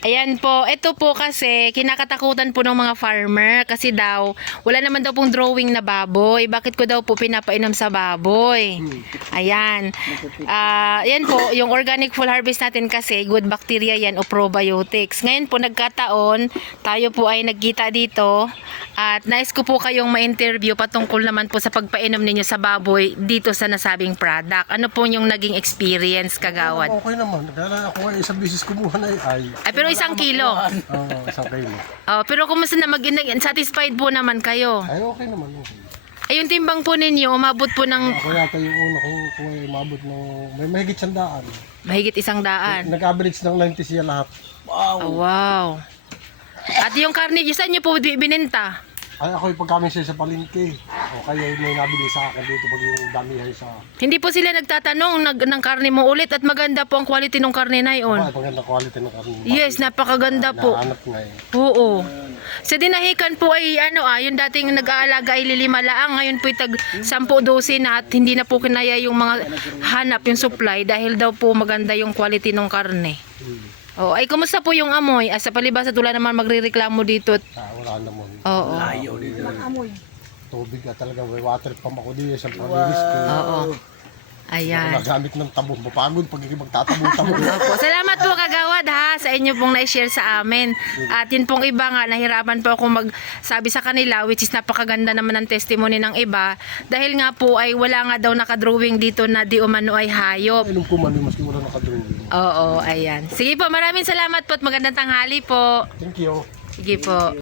Ayan po, ito po kasi kinakatakutan po ng mga farmer kasi daw wala naman daw pong drawing na baboy. Bakit ko daw po pinapainom sa baboy? Ayan. Yan po, yung organic full harvest natin kasi good bacteria yan o probiotics. Ngayon po nagkataon, tayo po ay nagkita dito at nais ko po kayong ma-interview patungkol naman po sa pagpainom ninyo sa baboy dito sa nasabing product. Ano po yung naging experience, Kagawad? Okay naman. Kaya ako ay isang bisis kumuha na ay. Ay, pero isang kilo. Oo, isang kilo. Oh, pero kumusta na satisfied po naman kayo? Ay, okay naman. Okay. Ay, yung timbang po ninyo, umabot po ng Ako yata yung una kung ay umabot ng may mahigit 100. mahigit 100. Nag-average ng 90 siya lahat. Wow! Oh, wow. At yung karne, saan nyo po bininta? Ay, ako yung pagkamin siya sa palengke. O kaya may nabili sa akin dito pag yung damihan sa... Hindi po sila nagtatanong ng karne mo ulit at maganda po ang quality ng karne na Ay, yun. maganda quality ng karne. Yes, napakaganda po. Nahanap nga eh. Oo. Sa dinahikan po ay yung dating nag-aalaga ay 5 laang, ngayon po ay tag 10-12 na at hindi na po kinaya yung mga hanap yung supply dahil daw po maganda yung quality ng karne. Oh, ay kumusta po yung amoy? Sa palibasa tula naman magrereklamo dito. Wala naman. Oo. Tubig at talaga may water pump ako dito sa panilis ko. Oo. Ayan. Nagamit ng tabon. Mapagod pag magtatabon-tabon. Opo. Salamat po, Kagawad, ha, sa inyo pong na-share sa amin. At yun pong iba nga, nahirapan po ako magsabi sa kanila, which is napakaganda naman ng testimony ng iba. Dahil nga po ay wala nga daw nakadrawing dito na di umano ay hayop. Inom ko man yung maski wala nakadrawing. Oo, ayan. Sige po, maraming salamat po at magandang tanghali po. Thank you. Sige po.